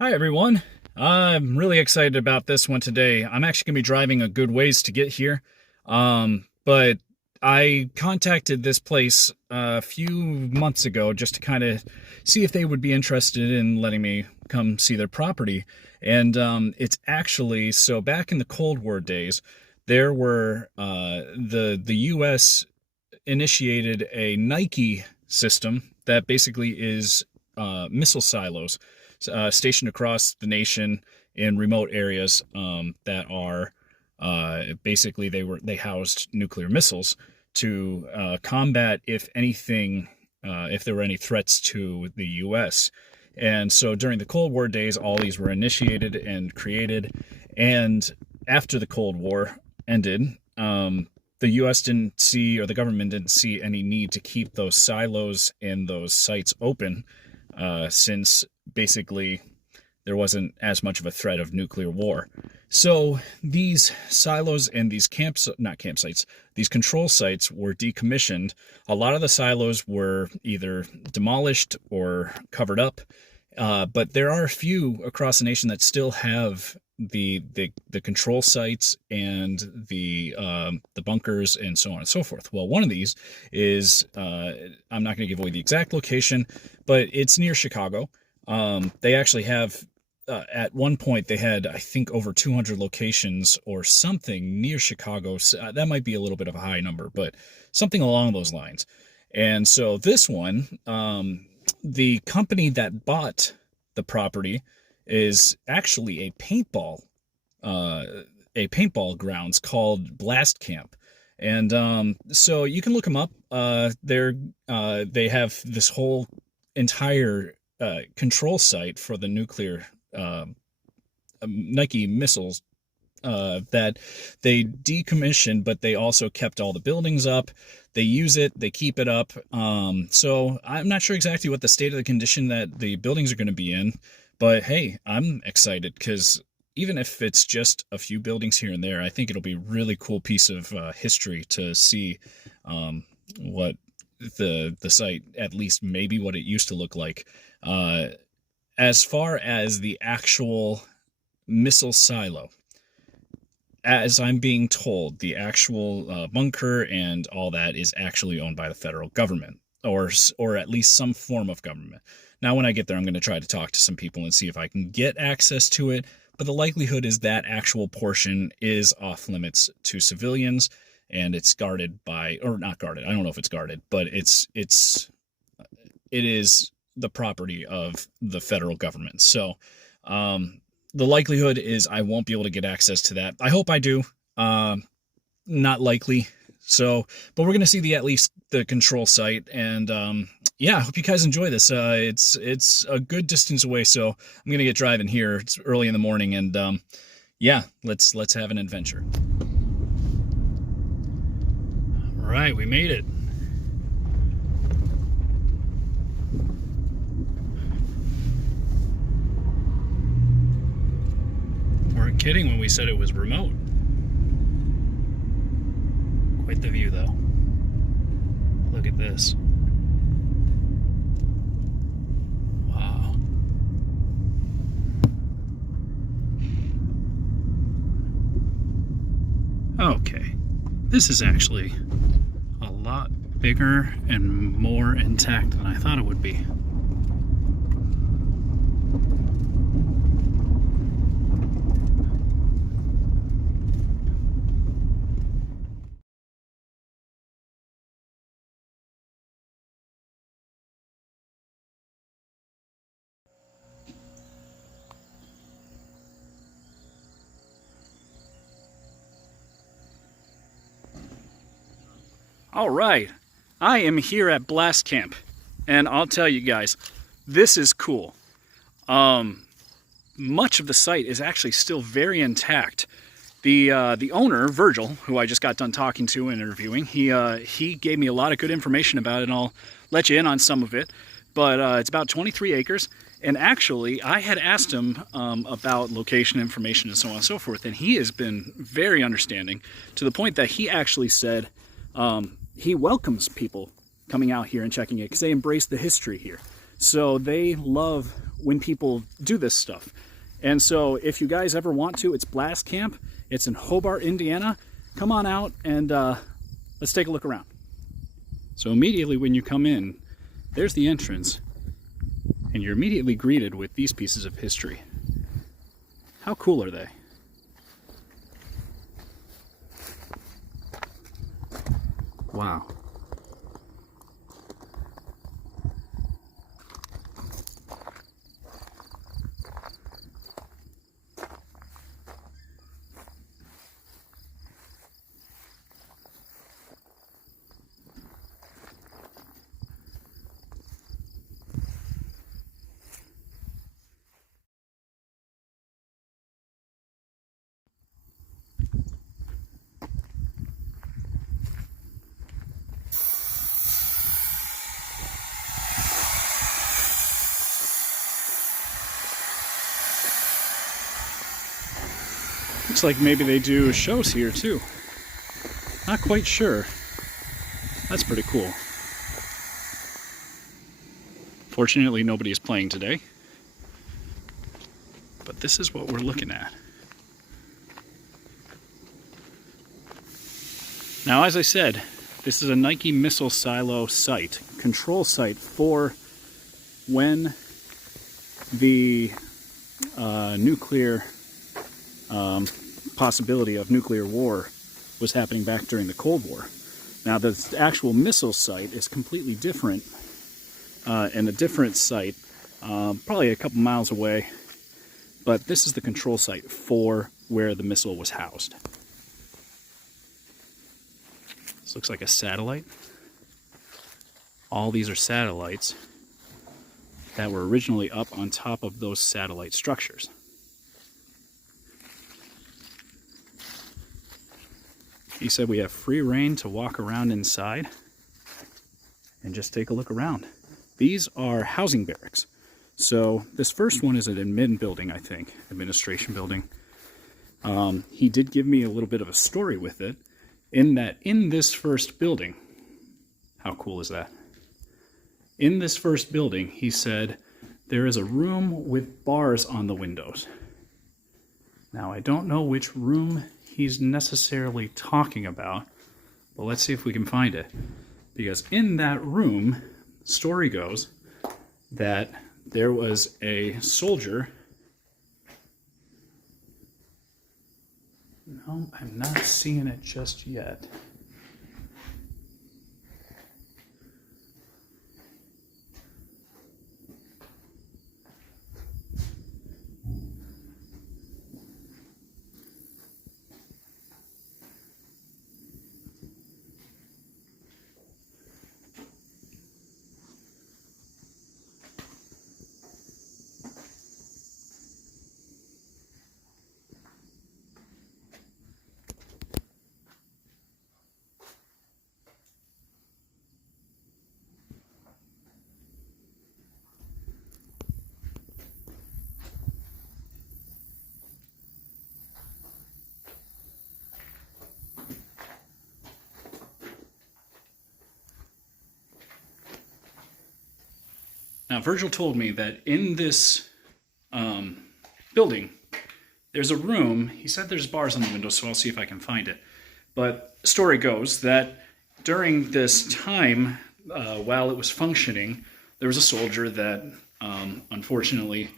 Hi, everyone. I'm really excited about this one today. I'm actually going to be driving a good ways to get here. But I contacted this place a few months ago just to kind of see if they would be interested in letting me come see their property. And it's actually so back in the Cold War days, there were the U.S. initiated a Nike system that basically is missile silos stationed across the nation in remote areas that are basically they housed nuclear missiles to combat if there were any threats to the U.S. And so during the Cold War days, all these were initiated and created. And after the Cold War ended, the U.S. didn't see, or the government didn't see any need to keep those silos and those sites open, since basically there wasn't as much of a threat of nuclear war. So these silos and these these control sites were decommissioned. A lot of the silos were either demolished or covered up, but there are a few across the nation that still have the control sites and the bunkers and so on and so forth. Well, one of these is I'm not going to give away the exact location, but it's near Chicago. They actually have at one point they had, I think, over 200 locations or something near Chicago. So that might be a little bit of a high number, but something along those lines. And so this one, the company that bought the property is actually a paintball grounds called Blast Camp. And so you can look them up. They have this whole entire control site for the nuclear Nike missiles that they decommissioned, but they also kept all the buildings up. They use it, they keep it up. So I'm not sure exactly what the state of the condition that the buildings are going to be in, but hey, I'm excited because even if it's just a few buildings here and there, I think it'll be a really cool piece of history to see what the site, at least maybe what it used to look like. As far as the actual missile silo, as I'm being told, the actual bunker and all that is actually owned by the federal government, or at least some form of government. Now, when I get there, I'm going to try to talk to some people and see if I can get access to it. But the likelihood is that actual portion is off limits to civilians, and it's guarded by, or not guarded. I don't know if it's guarded, but it is the property of the federal government. So the likelihood is I won't be able to get access to that. I hope I do. Not likely. So, but we're going to see at least the control site. And yeah, I hope you guys enjoy this. It's a good distance away, so I'm going to get driving here. It's early in the morning, and yeah, let's have an adventure. All right, we made it. Weren't kidding when we said it was remote. Quite the view, though. Look at this. Wow. Okay. This is actually a lot bigger and more intact than I thought it would be. All right, I am here at Blast Camp, and I'll tell you guys, this is cool. Much of the site is actually still very intact. The owner, Virgil, who I just got done talking to and interviewing, he gave me a lot of good information about it, and I'll let you in on some of it. But it's about 23 acres, and actually, I had asked him about location information and so on and so forth, and he has been very understanding to the point that he actually said he welcomes people coming out here and checking it because they embrace the history here. So they love when people do this stuff. And so if you guys ever want to, it's Blast Camp. It's in Hobart, Indiana. Come on out and let's take a look around. So immediately when you come in, there's the entrance, and you're immediately greeted with these pieces of history. How cool are they? Wow. Looks like maybe they do shows here too. Not quite sure. That's pretty cool. Fortunately, nobody is playing today. But this is what we're looking at. Now, as I said, this is a Nike missile silo site, control site for when the nuclear possibility of nuclear war was happening back during the Cold War. Now, the actual missile site is completely different, and a different site, probably a couple miles away, but this is the control site for where the missile was housed. This looks like a satellite. All these are satellites that were originally up on top of those satellite structures. He said we have free reign to walk around inside and just take a look around. These are housing barracks. So this first one is an admin building, I think, administration building. He did give me a little bit of a story with it, in that in this first building, how cool is that? In this first building, he said, there is a room with bars on the windows. Now, I don't know which room he's necessarily talking about, but let's see if we can find it. Because in that room, story goes that there was a soldier. No, I'm not seeing it just yet. Now, Virgil told me that in this building, there's a room. He said there's bars on the window, so I'll see if I can find it. But the story goes that during this time, while it was functioning, there was a soldier that unfortunately...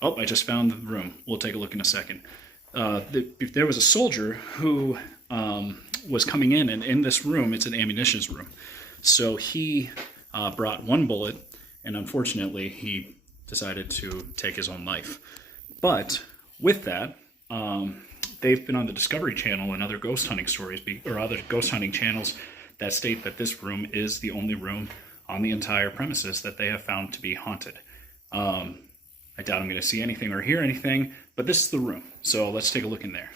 Oh, I just found the room. We'll take a look in a second. There was a soldier who was coming in, and in this room, it's an ammunition room. So he brought one bullet, and unfortunately, he decided to take his own life. But with that, they've been on the Discovery Channel and other ghost hunting stories, or other ghost hunting channels that state that this room is the only room on the entire premises that they have found to be haunted. I doubt I'm going to see anything or hear anything, but this is the room. So let's take a look in there.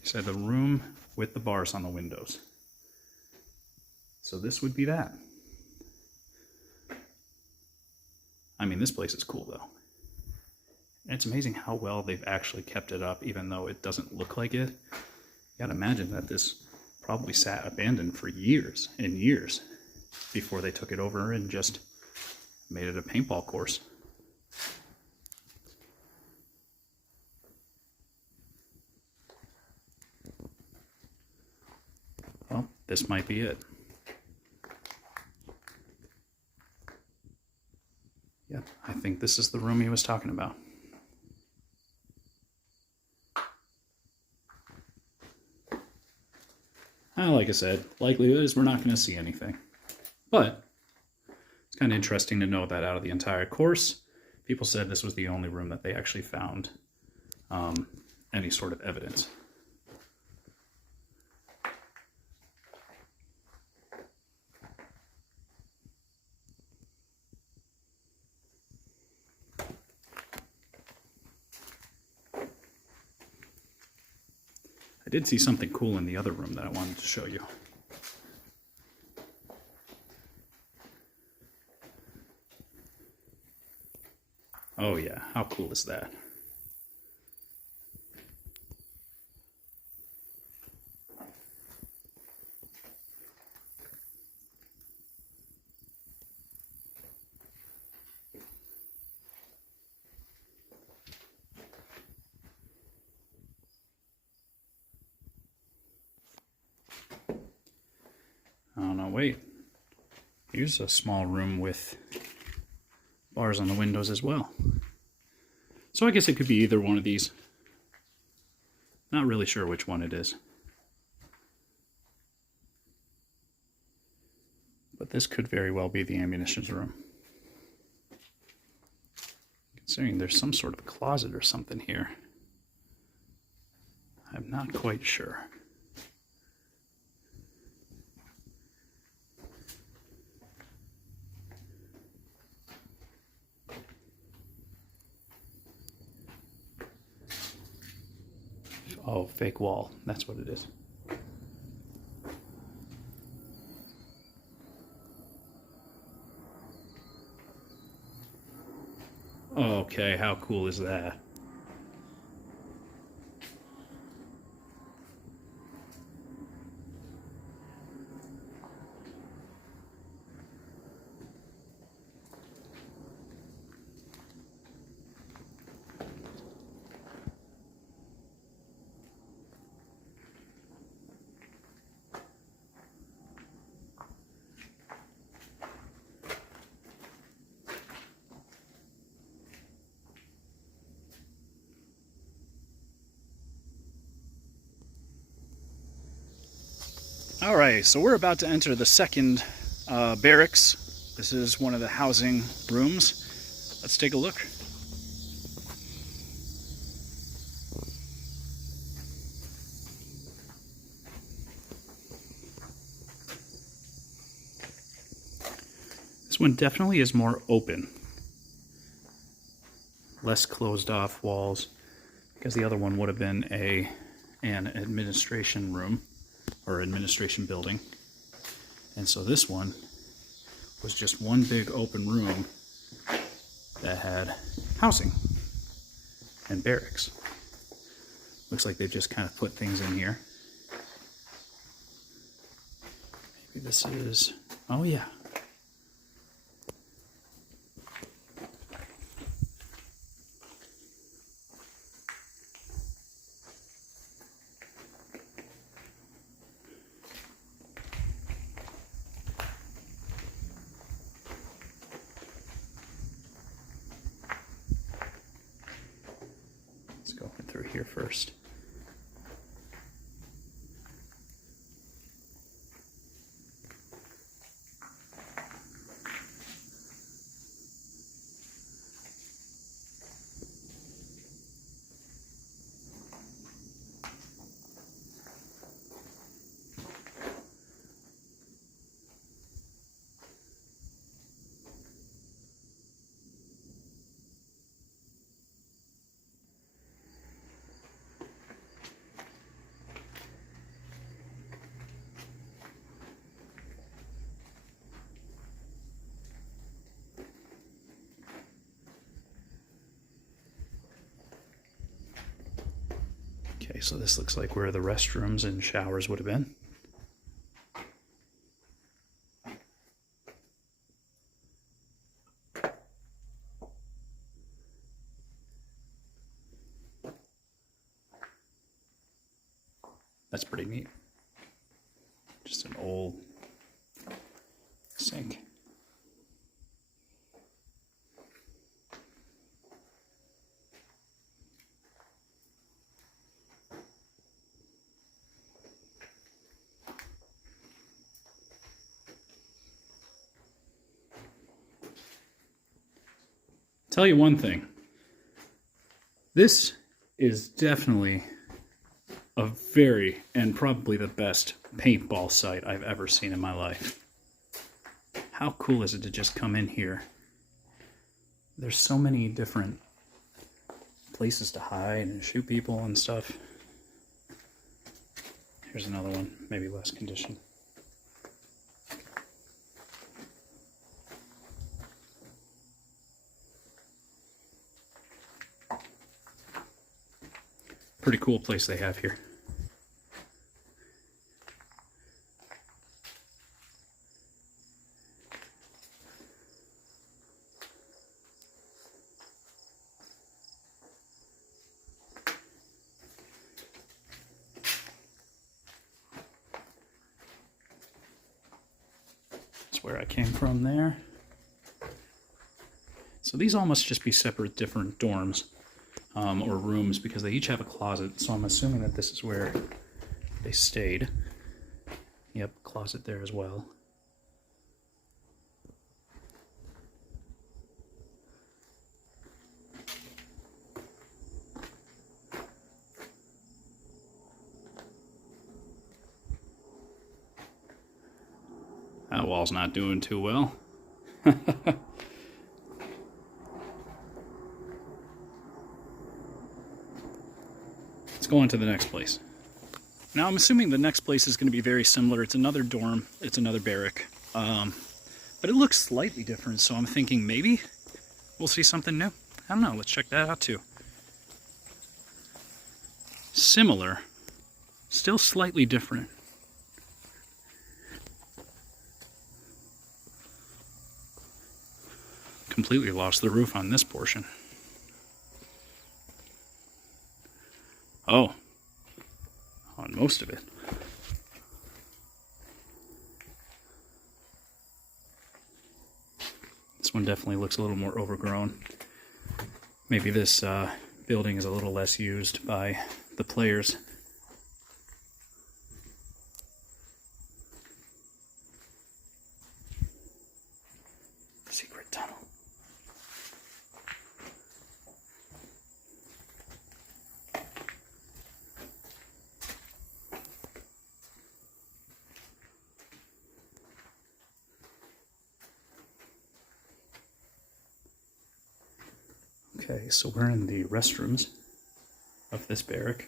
He said the room with the bars on the windows. So this would be that. I mean, this place is cool, though. And it's amazing how well they've actually kept it up, even though it doesn't look like it. You gotta imagine that this probably sat abandoned for years and years. before they took it over and just made it a paintball course. Well, this might be it. Yeah, I think this is the room he was talking about. Like I said, likelihood is we're not going to see anything. But it's kind of interesting to know that out of the entire course, people said this was the only room that they actually found any sort of evidence. I did see something cool in the other room that I wanted to show you. Oh yeah, how cool is that? Oh no, wait. Here's a small room with bars on the windows as well. So I guess it could be either one of these. Not really sure which one it is. But this could very well be the ammunition room. Considering there's some sort of closet or something here. I'm not quite sure. Oh, fake wall. That's what it is. Okay, how cool is that? All right, so we're about to enter the second barracks. This is one of the housing rooms. Let's take a look. This one definitely is more open. Less closed off walls, because the other one would have been an administration room. Or administration building. And so this one was just one big open room that had housing and barracks. Looks like they've just kind of put things in here. Maybe this is, oh yeah. Let's go through here first. Okay, so this looks like where the restrooms and showers would have been. That's pretty neat. Just an old sink. Tell you one thing. This is definitely a very, and probably the best paintball site I've ever seen in my life. How cool is it to just come in here? There's so many different places to hide and shoot people and stuff. Here's another one, maybe less condition. Pretty cool place they have here. That's where I came from there. So these all must just be separate different dorms. Or rooms, because they each have a closet, so I'm assuming that this is where they stayed. Yep, closet there as well. That wall's not doing too well. Let's go on to the next place. Now I'm assuming the next place is going to be very similar. It's another dorm, it's another barrack, but it looks slightly different, so I'm thinking maybe we'll see something new. I don't know, let's check that out too. Similar, still slightly different. Completely lost the roof on this portion. Oh, on most of it. This one definitely looks a little more overgrown. Maybe this building is a little less used by the players. Secret tunnel. Okay, so we're in the restrooms of this barrack.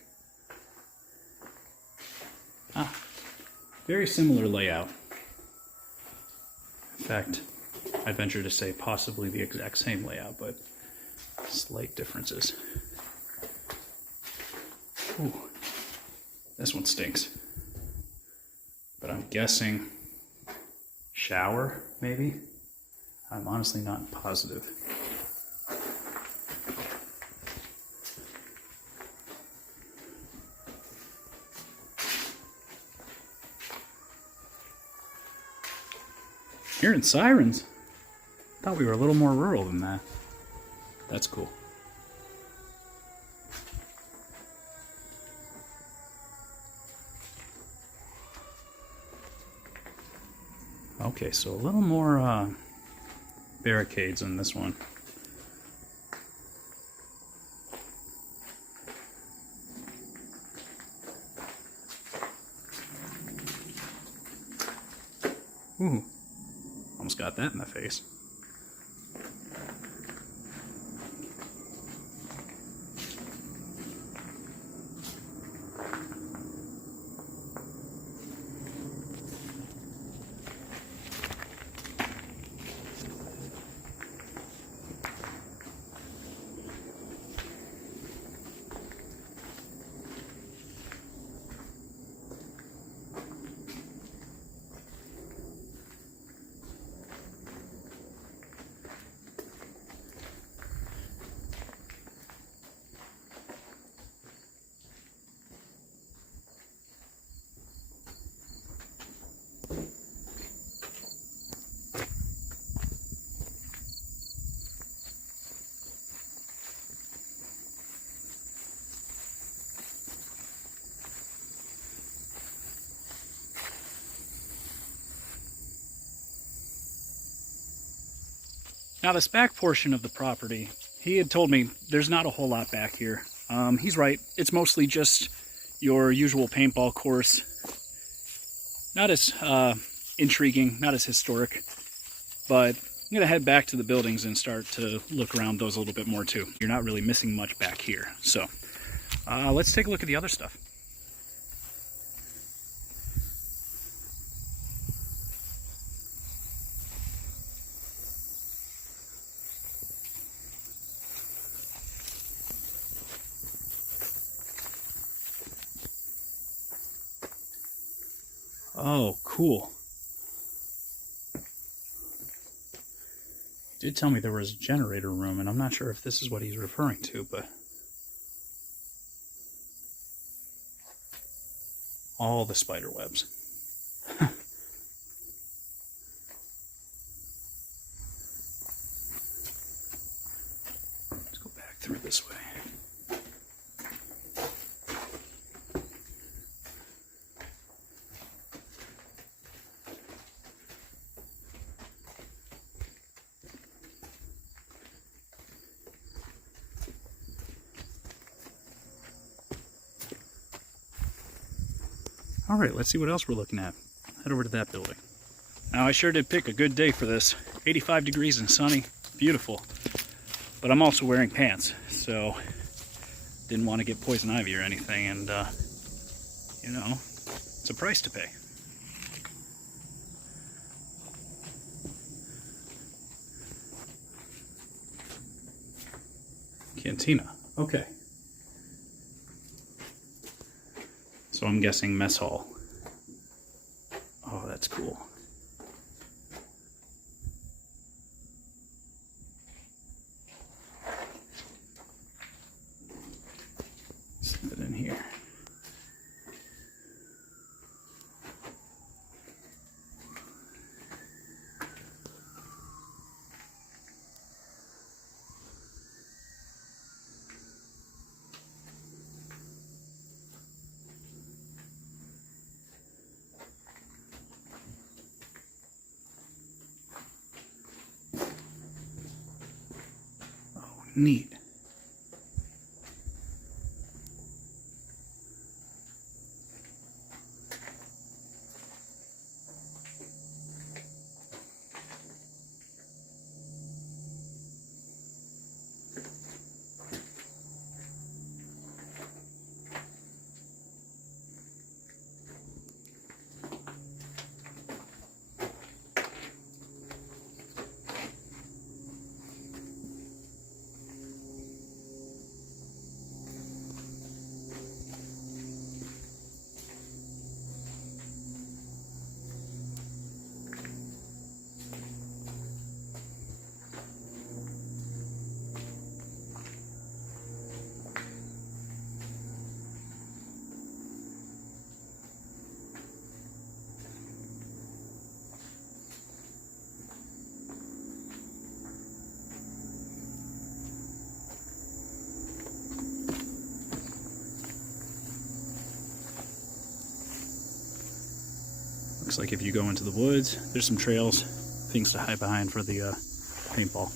Very similar layout. In fact, I'd venture to say possibly the exact same layout, but slight differences. Ooh, this one stinks. But I'm guessing shower, maybe? I'm honestly not positive. Hearing sirens. Thought we were a little more rural than that. That's cool. Okay, so a little more barricades in this one. Ooh. Almost got that in the face. Now this back portion of the property, he had told me there's not a whole lot back here. He's right, it's mostly just your usual paintball course. Not as intriguing, not as historic, but I'm gonna head back to the buildings and start to look around those a little bit more too. You're not really missing much back here. So let's take a look at the other stuff. Oh, cool. He did tell me there was a generator room, and I'm not sure if this is what he's referring to, but all the spider webs. Let's go back through this way. All right, let's see what else we're looking at. Head over to that building. Now, I sure did pick a good day for this. 85 degrees and sunny, beautiful. But I'm also wearing pants, so didn't want to get poison ivy or anything, and you know, it's a price to pay. Cantina, okay. So I'm guessing mess hall. Oh, that's cool. Slip it in here. Neat. Looks like if you go into the woods, there's some trails, things to hide behind for the paintball.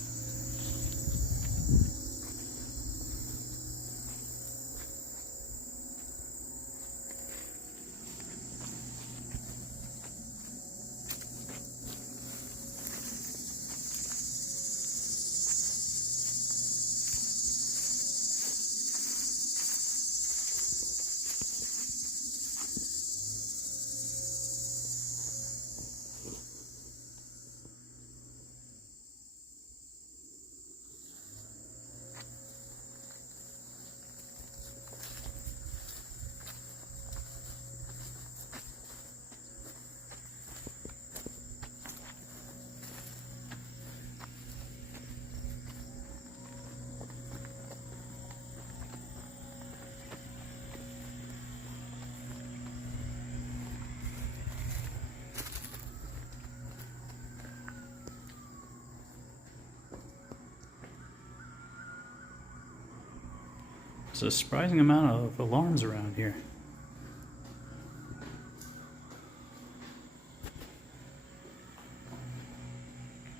There's a surprising amount of alarms around here.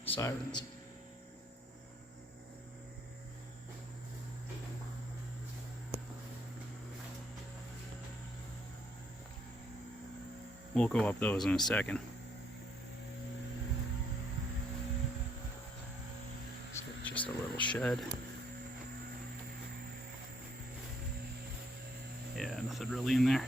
Sirens. We'll go up those in a second. So just a little shed. Yeah, nothing really in there.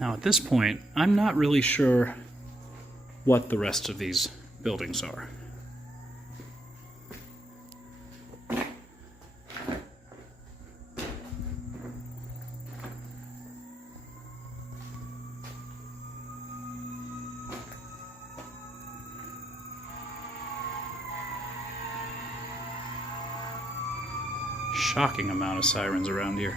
Now at this point, I'm not really sure what the rest of these buildings are. Shocking amount of sirens around here.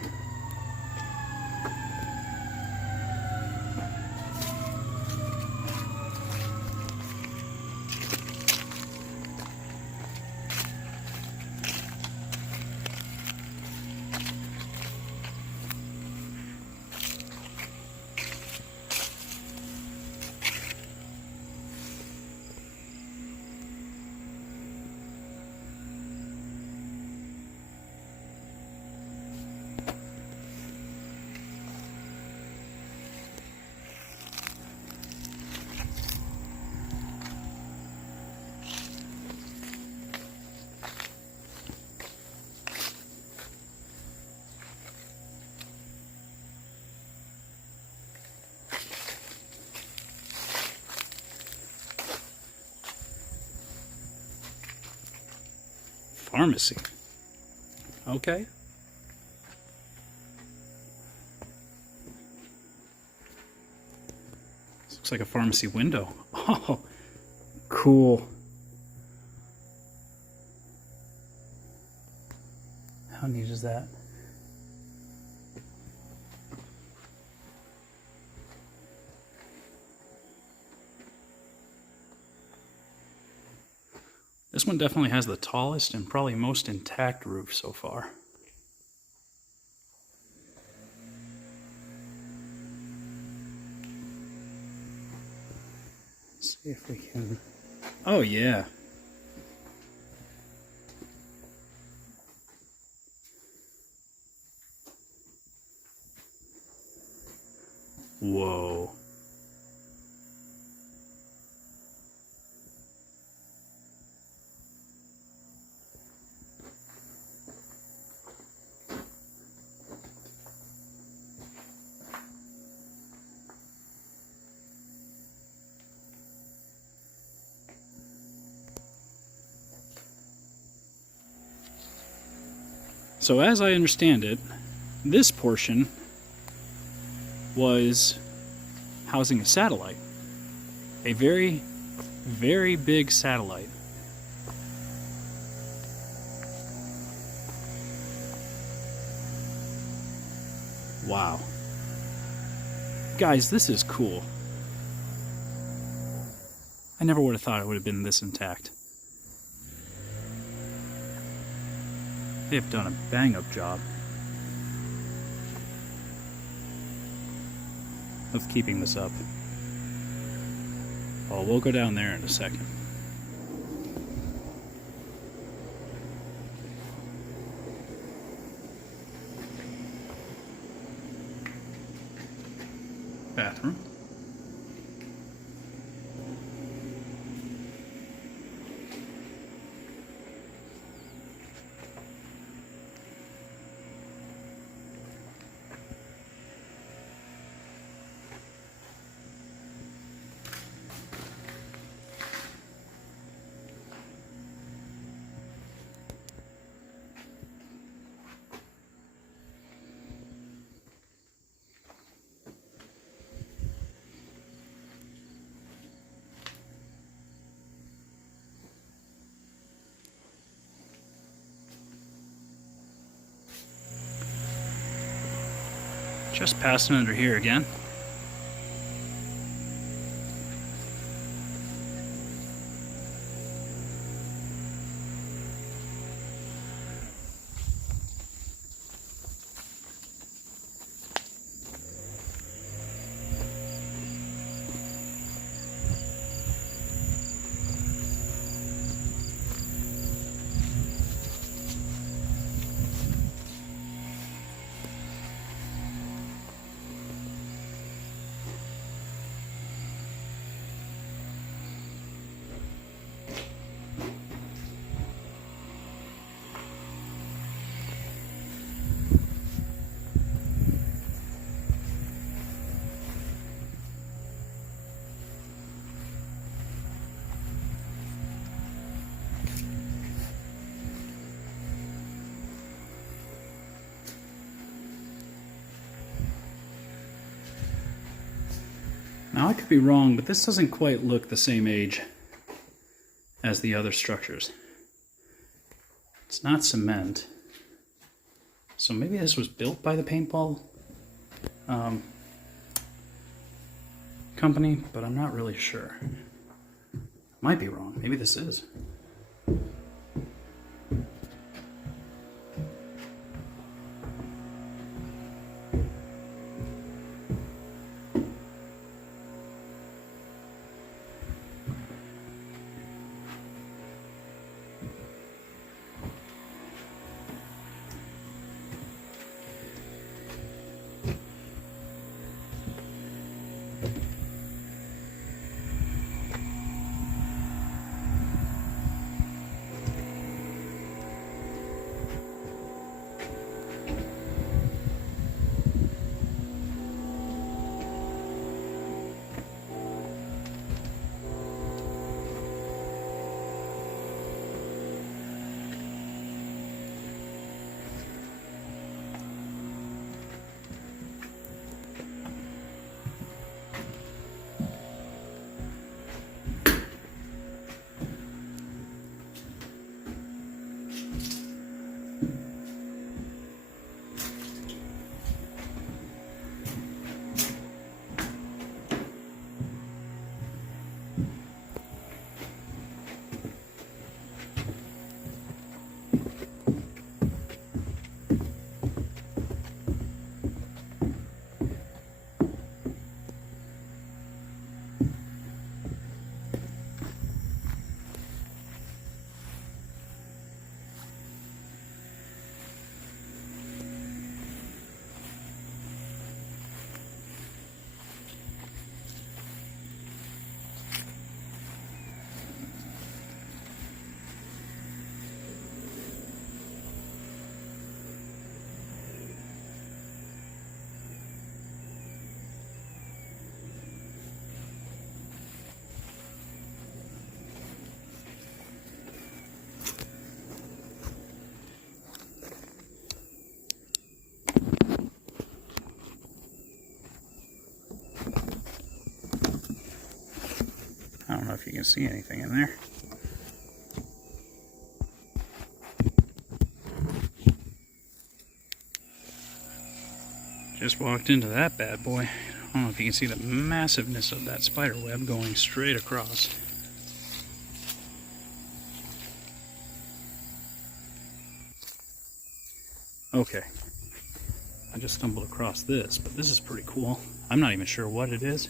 Pharmacy. Okay. This looks like a pharmacy window. Oh, cool. How neat is that? This one definitely has the tallest and probably most intact roof so far. Let's see if we can... Oh yeah. Whoa. So as I understand it, this portion was housing a satellite. A very, very big satellite. Wow. Guys, this is cool. I never would have thought it would have been this intact. They've done a bang-up job of keeping this up. Oh, we'll go down there in a second. Bathroom. Just passing under here again. Now I could be wrong, but this doesn't quite look the same age as the other structures. It's not cement. So maybe this was built by the paintball company, but I'm not really sure. Might be wrong. Maybe this is. I don't know if you can see anything in there. Just walked into that bad boy. I don't know if you can see the massiveness of that spider web going straight across. Okay. I just stumbled across this, but this is pretty cool. I'm not even sure what it is.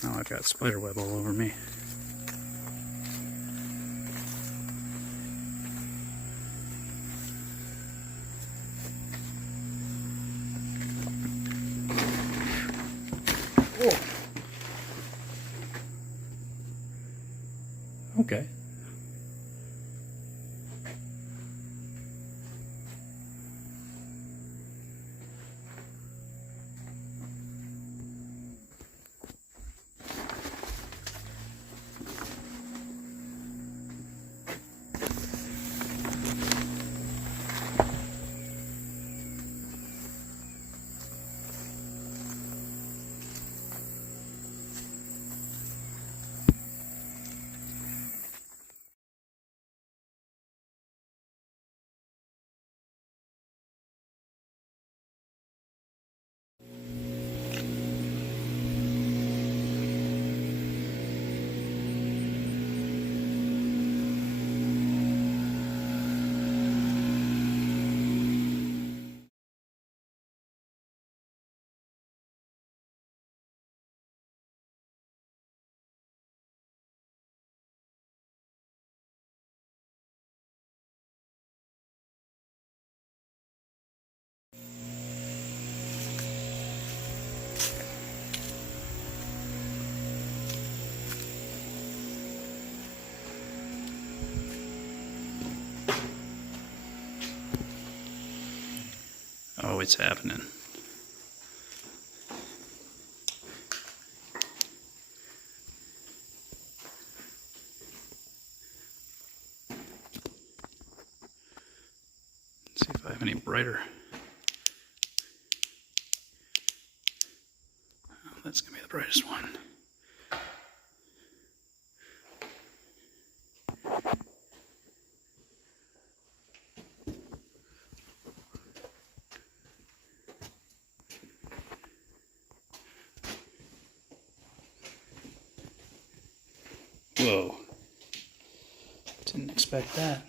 Now I've got spider web all over me. Whoa. Okay. Oh, it's happening. have any brighter. Oh, that's gonna be the brightest one. Whoa. Didn't expect that.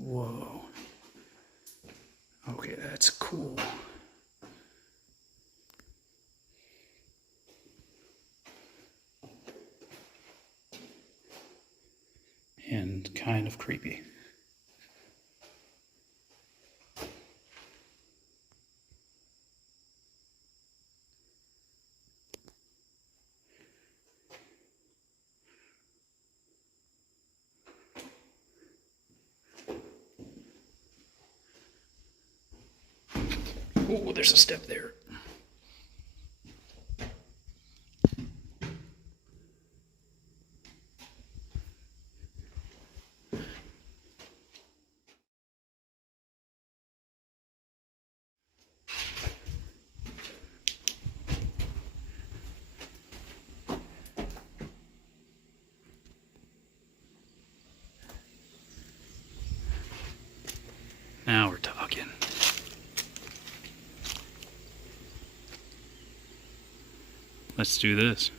Whoa. Okay, that's cool. And kind of creepy. Oh, there's a step there. Now we're talking. Let's do this.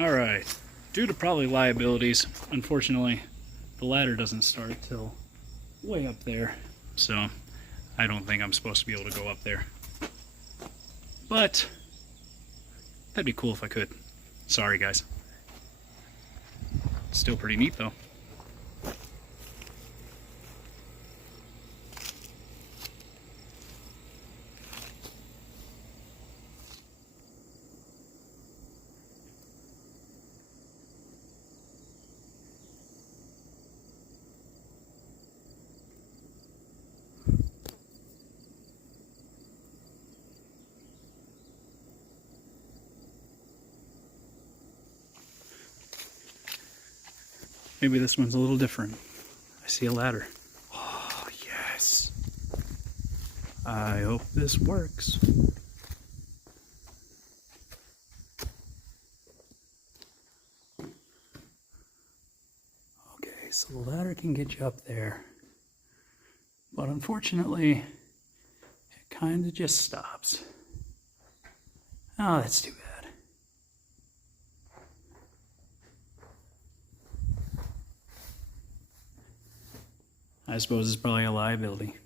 Alright, due to probably liabilities, unfortunately, the ladder doesn't start till way up there, so I don't think I'm supposed to be able to go up there. But that'd be cool if I could. Sorry, guys. Still pretty neat, though. Maybe this one's a little different. I see a ladder. Oh, yes. I hope this works. Okay, so the ladder can get you up there. But unfortunately, it kind of just stops. Oh, that's too bad. I suppose it's probably a liability.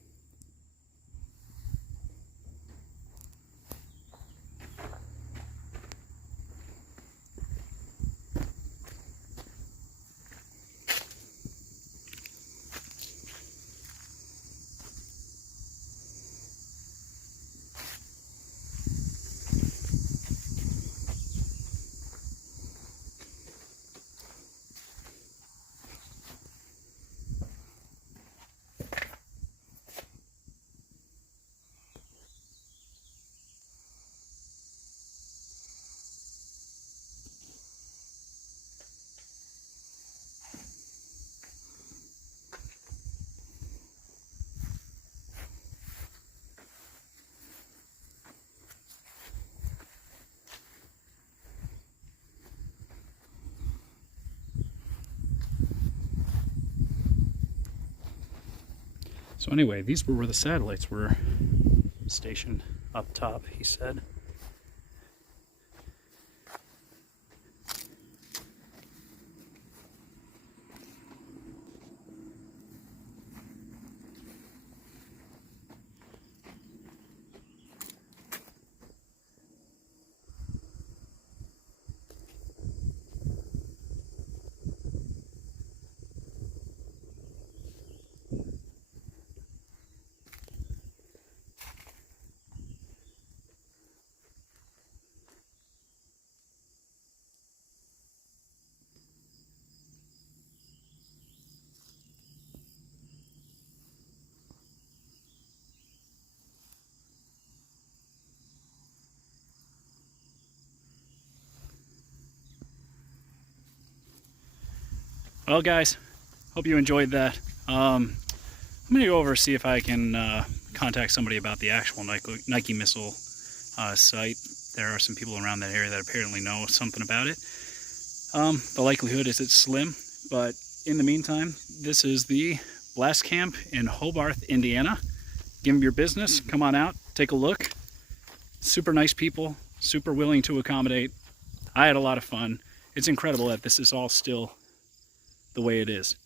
So anyway, these were where the satellites were stationed up top, he said. Well, guys, hope you enjoyed that. I'm going to go over see if I can contact somebody about the actual Nike missile site. There are some people around that area that apparently know something about it. The likelihood is it's slim, but in the meantime, this is the blast camp in Hobart, Indiana. Give them your business. Come on out, take a look. Super nice people, super willing to accommodate. I had a lot of fun. It's incredible that this is all still the way it is.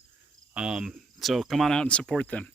So come on out and support them.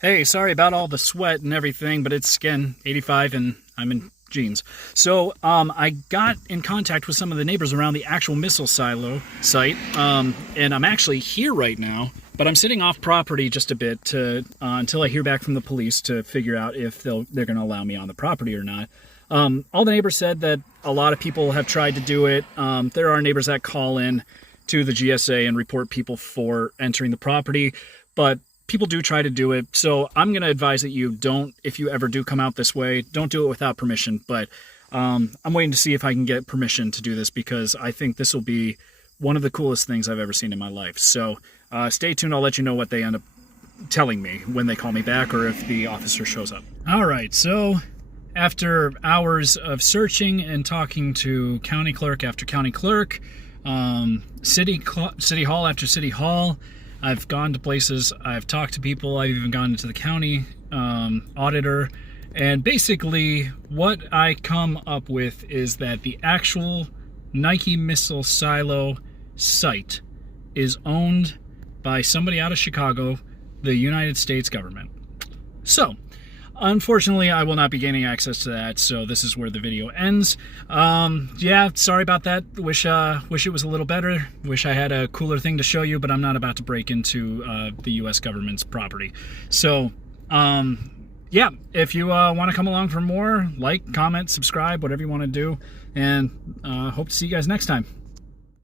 Hey, sorry about all the sweat and everything, but it's, again, 85 and I'm in jeans. So I got in contact with some of the neighbors around the actual missile silo site, and I'm actually here right now, but I'm sitting off property just a bit to until I hear back from the police to figure out if they're going to allow me on the property or not. All the neighbors said that a lot of people have tried to do it. There are neighbors that call in to the GSA and report people for entering the property, but people do try to do it. So I'm going to advise that you don't, if you ever do come out this way, don't do it without permission. But I'm waiting to see if I can get permission to do this, because I think this will be one of the coolest things I've ever seen in my life. So stay tuned. I'll let you know what they end up telling me when they call me back, or if the officer shows up. All right. So after hours of searching and talking to county clerk after county clerk, city hall after city hall, I've gone to places, I've talked to people, I've even gone into the county auditor, and basically what I come up with is that the actual Nike missile silo site is owned by somebody out of Chicago, the United States government. So, unfortunately, I will not be gaining access to that, so this is where the video ends. Yeah, sorry about that. Wish it was a little better. Wish I had a cooler thing to show you, but I'm not about to break into the U.S. government's property. So, yeah, if you want to come along for more, like, comment, subscribe, whatever you want to do, and hope to see you guys next time.